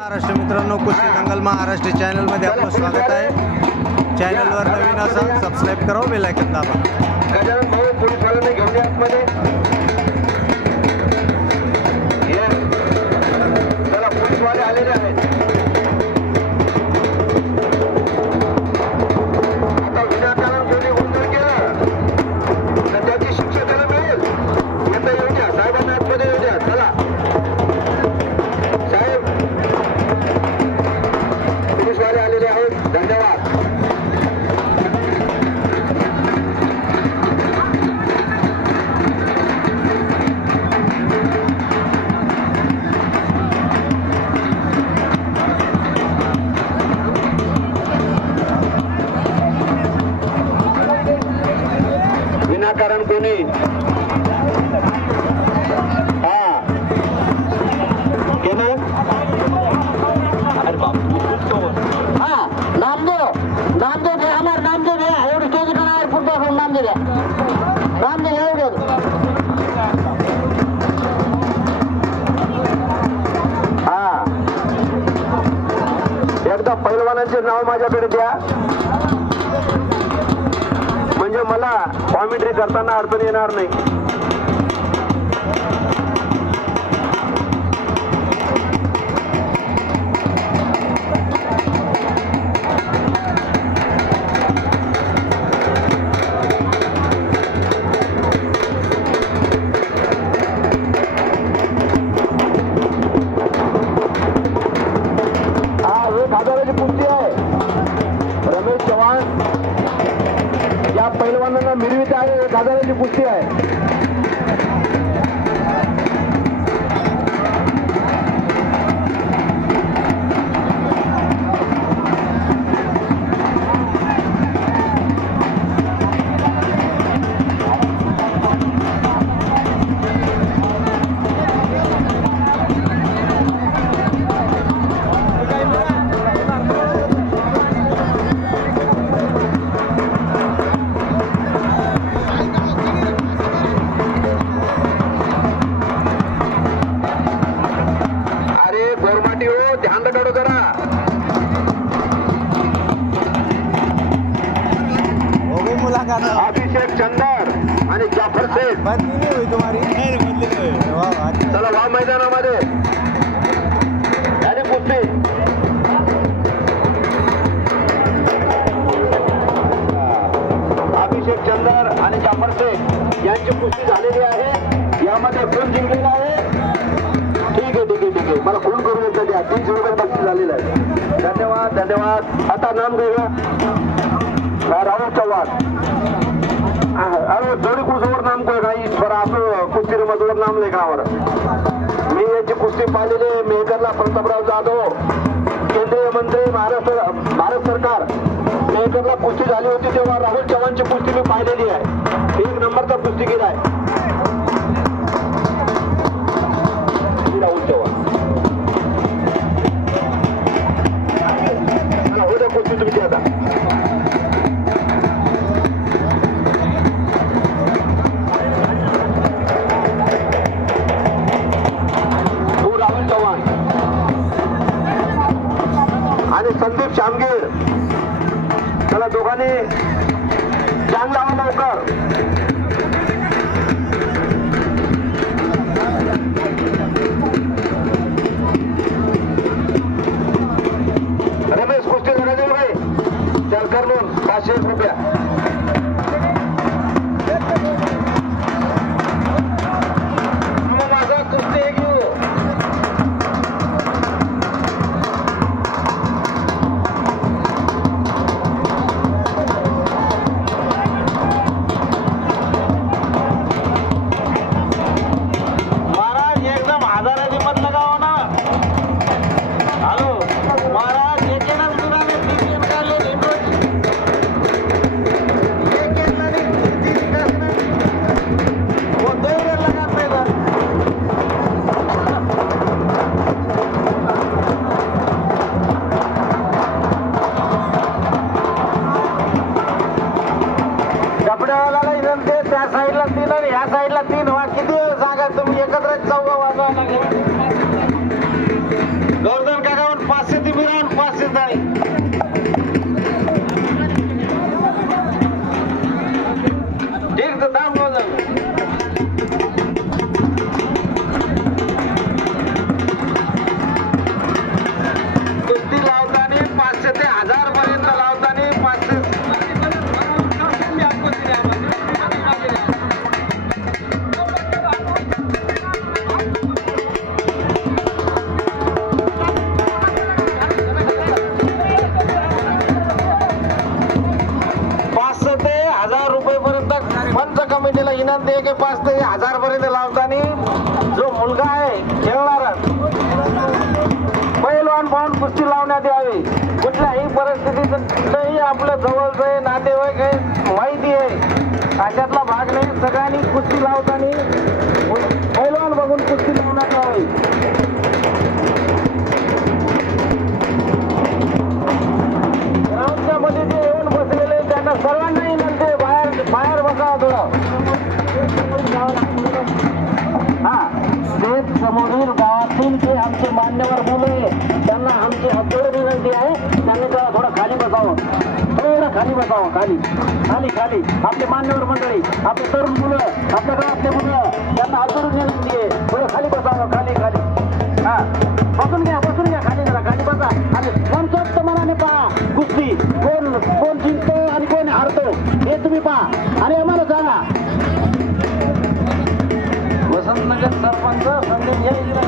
महाराष्ट्र मित्रांनो कुस्ती दंगल महाराष्ट्र चॅनलमध्ये आपलं स्वागत आहे. चॅनलवर नवीन असाल सबस्क्राईब करा बेल आयकन दाबा. गजानन आलेले आहेत. कोणी हा. केलं? हा नामदेव नामदेव हे आम्हाला नामदेव हे एवढं केजी फुटबॉल खेळून नामदेव द्या. नामदेव एवढं. हा. एकदा पैलवानांचे नाव माझ्याकडे द्या. मला कॉमेंट्री करताना अडचण येणार नाही. हजाराची कुस्ती बदली नहीं हुई तुम्हारी? वाह, अच्छा. चला वा मैदानामध्ये. झाली कुस्ती अभिषेक चंदर आणि जाफर शेख यांची कुस्ती झालेली आहे. यामध्ये कोण जिंकलेला आहे. ठीक आहे ठीक आहे ठीक आहे. मला फोन करून एकदा द्या. तीनशे रुपये बक्षीस झालेलं आहे. धन्यवाद धन्यवाद. आता नाम घेऊया राहुल चव्हाण. अरे जोडी बरं असं नाम लेखनावर मी याची कुस्ती पाहिलेली आहे. मेहकरला प्रतापराव जाधव केंद्रीय मंत्री महाराष्ट्र भारत सरकार. मेहकरला कुस्ती झाली होती तेव्हा राहुल चव्हाणची कुस्ती मी पाहिलेली आहे. पुढे वाला इव्हन ते त्या साईडला तीन आणि ह्या साईडला तीन. विनंती आहे की पाच ते हजार पर्यंत लावताना जो मुलगा आहे खेळणारा पैलवान पाहून कुस्ती लावण्यात यावी. कुठल्याही परिस्थितीत नाही आपलं जवळचं आहे नातेवाईक आहे माहिती आहे. अशातला भाग नाही सगळ्यांनी कुस्ती लावताना विनंती आहे. त्यांनी त्याला थोडं खाली बसावं. थोडं खाली बसावं खाली. खाली खाली. आपले मान्यवर मंडळी आपले तरुण मुलं आपल्या गावातले मुलं त्यांना हातोड विनंती आहे थोडं खाली बसावं खाली खाली. हा. बसून घ्या बसून घ्या. खाली जरा खाली बसा. आणि मनसोक्त मनाने पहा. कुस्ती कोण कोण जिंकतो आणि कोण हारतो हे तुम्ही पहा. आणि आम्हाला सांगा. वसंतनगर सरपंच संदीप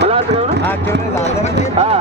मला ठेवून हा.